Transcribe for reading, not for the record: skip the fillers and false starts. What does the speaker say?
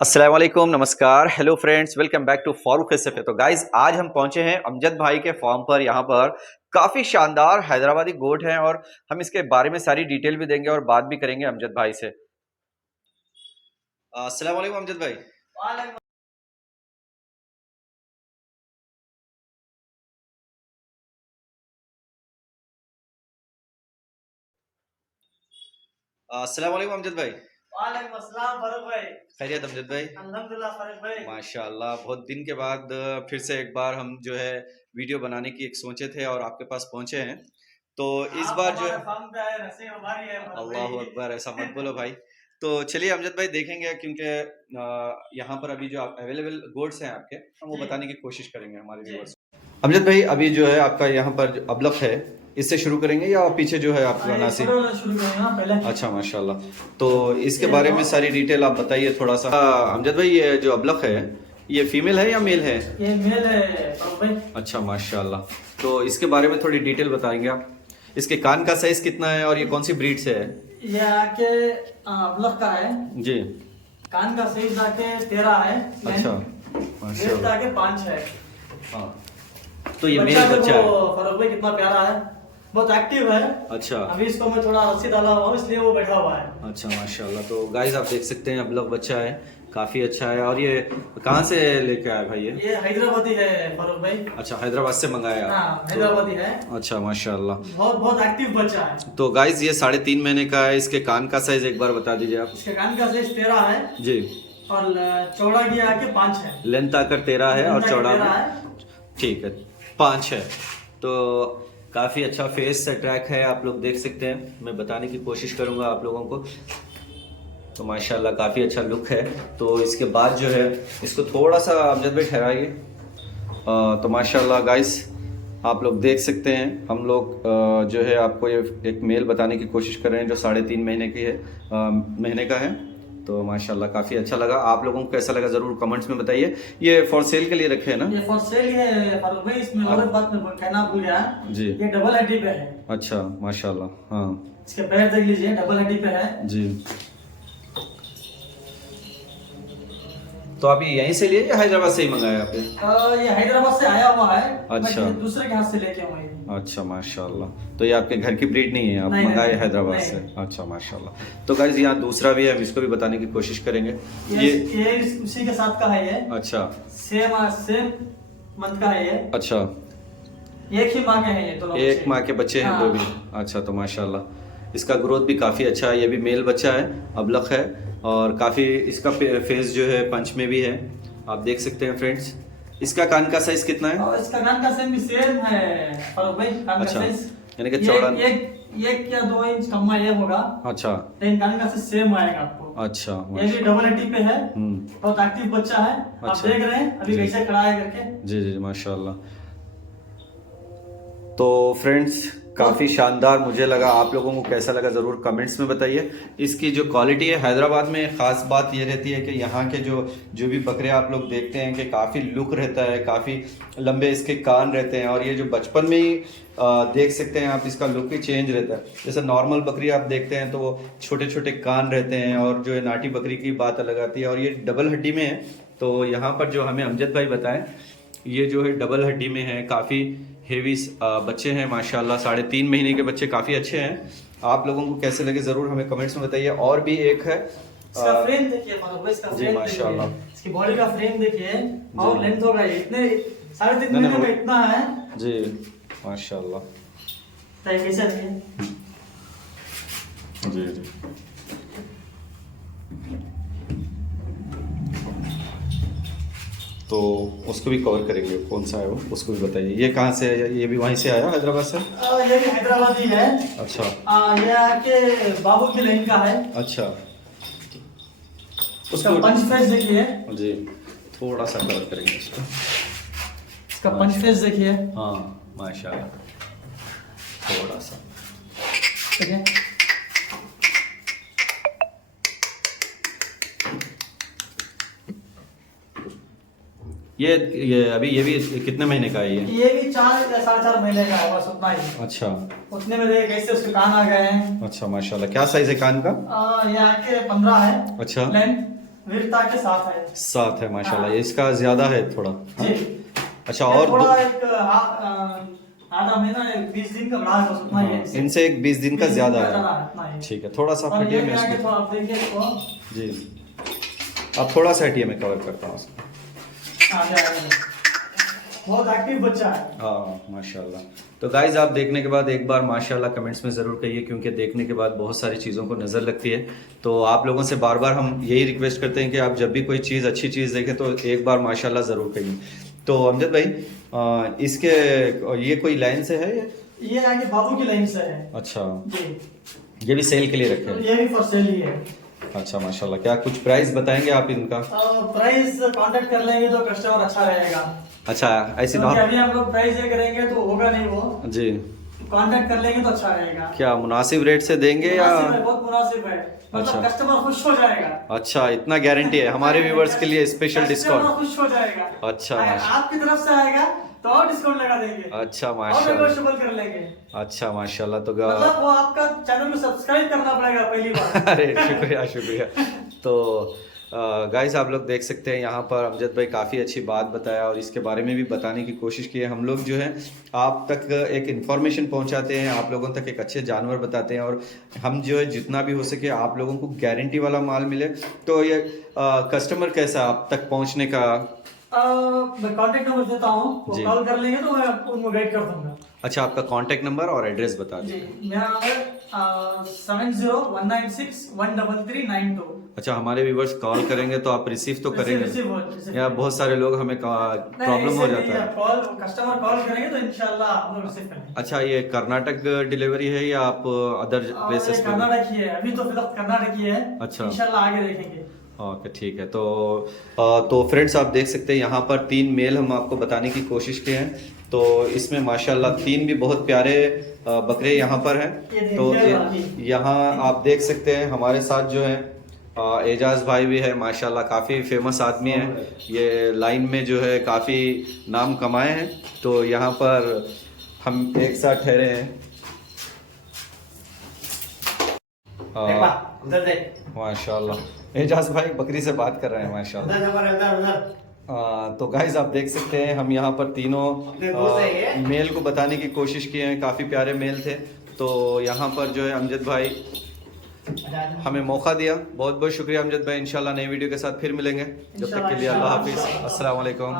अस्सलाम वालेकुम, नमस्कार, hello friends, welcome back to Farooq SF. तो गाइज आज हम पहुंचे हैं अमजद भाई के फार्म पर। यहाँ पर काफ़ी शानदार हैदराबादी गोट हैं और हम इसके बारे में सारी डिटेल भी देंगे और बात भी करेंगे अमजद भाई से। अस्सलाम वालेकुम अमजद भाई। अस्सलाम वालेकुम अमजद भाई। वालेकुम अस्सलाम फारूक भाई। खैरियत अमजद भाई? अल्हम्दुलिल्लाह फारूक भाई। माशाल्लाह, बहुत दिन के बाद फिर से एक बार हम जो है वीडियो बनाने की एक सोचे थे और आपके पास पहुंचे हैं। तो इस आप बार जो हमारे फार्म पे आए, नसीब हमारी है फारूक अल्लाह भाई। अकबर, ऐसा मत बोलो भाई। तो चलिए अमजद भाई देखेंगे, क्योंकि यहाँ पर अभी जो अवेलेबल गोड्स हैं आपके, हम वो जी बताने की कोशिश करेंगे हमारे जी। व्यूअर्स। अमजद भाई अभी जो है आपका यहाँ पर जो अबलख है, इससे शुरू करेंगे या पीछे जो है आपका ये नासिर? छोटे वाला शुरू करेंगे ना पहले। अच्छा माशाल्लाह। तो इसके ये बारे में लो। सारी डिटेल आप बताइए थोड़ा सा। अमजद भाई ये जो अबलख है, ये फीमेल है या मेल है? ये मेल है फारूक भाई। अच्छा माशाल्लाह। तो इसके बारे में थोड़ी डिटेल बताएंगे आप? इसके कान का साइज कितना है और ये कौन सी ब्रीड से है? ये आके अबलख का है। जी। कान का साइज आके 13 है। अच्छा वेट माशाल्लाह। आके 5 है। हाँ, तो ये बच्चा मेल बच्चा देखो है। फारूक भाई कितना प्यारा है, बहुत एक्टिव है। अच्छा अभी इसको मैं थोड़ा रस्सी डाला हुआ हूँ इसलिए वो बैठा हुआ है। अच्छा माशाल्लाह। तो गाइस आप देख सकते हैं अबलख बच्चा है, काफी अच्छा है। और ये कहाँ से लेके आए भाई ये? ये हैदराबादी है फारूक भाई। अच्छा, हैदराबाद से मंगाया हाँ आप? हैदराबादी है। अच्छा माशाल्लाह। बहुत बहुत एक्टिव बच्चा है। तो गाइस ये 3.5 महीने का है। इसके कान का साइज एक बार बता दीजिए आप। इसके कान का साइज 13 है जी। और चौड़ा की आके 5 है। लेंथ आकर 13 है और लेंथ आके चौड़ा 13 में है। ठीक है 5 है। तो काफ़ी अच्छा फेस से ट्रैक है, आप लोग देख सकते हैं। मैं बताने की कोशिश करूंगा आप लोगों को। तो माशाल्लाह काफ़ी अच्छा लुक है। तो इसके बाद जो है इसको थोड़ा सा अमजद भाई ठहराइए। तो माशाल्लाह गाइस आप लोग देख सकते हैं, हम लोग जो है आपको ये एक मेल बताने की कोशिश कर रहे हैं जो 3.5 महीने की है, महीने का है। तो माशाल्लाह काफ़ी अच्छा लगा। आप लोगों को कैसा लगा ज़रूर कमेंट्स में बताइए। ये फॉर सेल के लिए रखे हैं ना? ये फॉर सेल है फारूक भाई। इसमें और एक बात मैं कहना भूल गया जी। ये डबल हड्डी पे है। अच्छा माशाल्लाह। हाँ इसके पैर देख लीजिए डबल हड्डी पे है। जी। तो आप ये यहीं से लिए या हैदराबाद से ही मंगाया आपने? ये हैदराबाद से आया हुआ है। अच्छा। बट ये दूसरे के हाथ से लेके हुए हैं। अच्छा माशाल्लाह। तो ये आपके घर की ब्रीड नहीं है, आप नहीं, मंगाए नहीं, हैदराबाद नहीं। से? अच्छा माशाल्लाह। तो गाइस यहाँ दूसरा भी है, हम इसको भी बताने की कोशिश करेंगे। ये उसी के साथ का है ये। अच्छा सेम सेम मंथ का है ये। अच्छा, एक ही माँ के हैं ये दोनों एक बच्चे। माँ के बच्चे हैं दो भी? अच्छा, तो माशाल्लाह इसका ग्रोथ भी काफ़ी अच्छा है। ये भी मेल बच्चा है, अबलख है और काफ़ी इसका फेस जो है पंच में भी है, आप देख सकते हैं फ्रेंड्स। इसका कान का साइज कितना है? और इसका कान का साइज भी सेम है फारूक भाई। कान का अच्छा, साइज यानी कि चौड़ा। एक या 2 इंच कम ये होगा, अच्छा लेकिन कान का साइज सेम आएगा आपको। अच्छा ये भी डबल हड्डी पे है। हम्म। बहुत एक्टिव बच्चा है। आप अच्छा। देख रहे हैं अभी जी। कैसे खड़ा है करके। जी जी माशाल्लाह। तो फ्रेंड्स काफ़ी शानदार मुझे लगा। आप लोगों को कैसा लगा ज़रूर कमेंट्स में बताइए। इसकी जो क्वालिटी है, हैदराबाद में ख़ास बात ये रहती है कि यहाँ के जो भी बकरे आप लोग देखते हैं कि काफ़ी लुक रहता है, काफ़ी लंबे इसके कान रहते हैं। और ये जो बचपन में ही देख सकते हैं आप, इसका लुक भी चेंज रहता है। जैसे नॉर्मल बकरी आप देखते हैं तो वो छोटे छोटे कान रहते हैं और जो है नाटी बकरी की बात अलग आती है, और ये डबल हड्डी में है। तो यहाँ पर जो हमें अमजद भाई बताएं, ये जो है डबल हड्डी में है, काफ़ी हेवी बच्चे हैं माशाल्लाह। 3.5 महीने के बच्चे काफ़ी अच्छे हैं। आप लोगों को कैसे लगे ज़रूर हमें कमेंट्स में बताइए। और भी एक है, इसका फ्रेम देखिए फारूक भाई। इसका जी फ्रेम माशाल्लाह। देखिए, इसकी बॉडी का फ्रेम देखिए और जी। लेंथ होगा ये इतने 3.5 नहीं, महीने नहीं, में इतना है। जी माशाल्लाह। तो ये कैसे है? जी जी। तो उसको भी कवर करेंगे, कौन सा है वो, उसको भी बताइए। ये कहाँ से है? ये भी वहीं से आया हैदराबाद से? ये भी हैदराबादी है। अच्छा ये आके बाबू की लाइन का है। अच्छा। उसका पंच फेस देखिए। जी, थोड़ा सा कवर करेंगे इसको। इसका पंच फेस देखिए। हाँ माशाल्लाह, थोड़ा सा। ठीक है। ये अभी ये भी कितने महीने का है ये? ये भी 4 या 4.5 महीने का है, बस उतना ही। अच्छा उतने में देखिए कैसे उसके कान आ गए हैं। अच्छा माशाल्लाह। क्या साइज है कान का? ये आके 15 है अच्छा लेंथ। वीरता के साथ है। 7 है माशाल्लाह, इसका ज्यादा है थोड़ा। जी। अच्छा, ये और थोड़ा एक आधा महीना 20 दिन का लास्ट हो सकता है इससे। इनसे एक 20 दिन का 20 ज्यादा इतना है। है। ठीक है, थोड़ा सा और हटिए, ये मैं आगे इसको थोड़ा आप देखिए इसको। जी, अब थोड़ा सा हटिए, मैं कवर करता हूँ उसको। आगे बहुत एक्टिव बच्चा है। हाँ माशाल्लाह। तो गाइज आप देखने के बाद एक बार माशाल्लाह कमेंट्स में ज़रूर कहिए, क्योंकि देखने के बाद बहुत सारी चीज़ों को नज़र लगती है। तो आप लोगों से बार बार हम यही रिक्वेस्ट करते हैं कि आप जब भी कोई चीज़, अच्छी चीज़ देखें तो एक बार माशाल्लाह ज़रूर कहिए। तो अमजद भाई, इसके ये कोई लाइन से है ये आगे बाबू की लाइन से है। अच्छा, जी। ये भी सेल के लिए रखे हैं? ये भी फॉर सेल ही है। अच्छा माशाल्लाह। क्या कुछ प्राइस बताएंगे आप इनका? प्राइस कांटेक्ट कर लेंगे तो कस्टमर अच्छा रहेगा। अच्छा, ऐसी क्योंकि अभी हम लोग प्राइस ये करेंगे तो होगा नहीं वो। जी, कांटेक्ट कर लेंगे तो अच्छा रहेगा। क्या मुनासिब रेट से देंगे या? मुनासिब है, बहुत मुनासिब है। मतलब अच्छा। कस्टमर खुश हो जाएगा। अच्छा, इतना गारंटी है हमारे व्यूवर्स के लिए स्पेशल कस्टमर डिस्काउंट? खुश हो जाएगा। अच्छा अगर माशा- आपकी तरफ से आएगा तो और डिस्काउंट लगा देंगे। अच्छा और माशाल्लाह। नेगोशिएबल कर लेंगे। अच्छा माशाल्लाह। तो मतलब वो आपका चैनल में सब्सक्राइब करना पड़ेगा पहली बार। अरे शुक्रिया शुक्रिया। तो गाइस आप लोग देख सकते हैं यहाँ पर अमजद भाई काफ़ी अच्छी बात बताया और इसके बारे में भी बताने की कोशिश की है। हम लोग जो है आप तक एक इन्फॉर्मेशन पहुँचाते हैं, आप लोगों तक एक अच्छे जानवर बताते हैं, और हम जो है जितना भी हो सके आप लोगों को गारंटी वाला माल मिले। तो ये कस्टमर कैसा आप तक पहुँचने का? मैं कांटेक्ट नंबर देता हूँ, वो जी। कॉल कर लेंगे तो मैं उनको गाइड कर दूंगा। अच्छा, आपका कॉन्टैक्ट नंबर और एड्रेस बता जी, दीजिए। मेरा नंबर 7019613392। अच्छा, हमारे व्यूवर्स कॉल करेंगे तो आप रिसीव तो करेंगे? रिसीव या बहुत सारे लोग हमें प्रॉब्लम हो जाता है। कॉल कस्टमर कॉल करेंगे तो इंशाल्लाह आप लोग रिसीव करेंगे। अच्छा, ये कर्नाटक डिलीवरी है या आप अदर प्लेसेस पे? कर्नाटक ही है, अभी तो फिलहाल कर्नाटक ही है। अच्छा। इंशाल्लाह आगे देखेंगे। ओके ठीक है। तो फ्रेंड्स आप देख सकते हैं यहाँ पर 3 मेल हम आपको बताने की कोशिश की है। तो इसमें माशाल्लाह 3 भी बहुत प्यारे बकरे यहाँ पर हैं। तो यहाँ आप देख सकते हैं हमारे साथ जो है एजाज भाई भी है, माशाल्लाह काफ़ी फेमस आदमी है, ये लाइन में जो है काफ़ी नाम कमाए हैं। तो यहाँ पर हम एक साथ ठहरे हैं। उधर देख। माशाल्लाह एजाज भाई बकरी से बात कर रहे हैं माशाल्लाह। तो गाइस आप देख सकते हैं हम यहाँ पर तीनों मेल को बताने की कोशिश किए हैं, काफ़ी प्यारे मेल थे। तो यहाँ पर जो है अमजद भाई हमें मौका दिया, बहुत बहुत शुक्रिया अमजद भाई। इंशाल्लाह नई वीडियो के साथ फिर मिलेंगे, जब तक के लिए अल्लाह हाफिज़, अस्सलाम वालेकुम।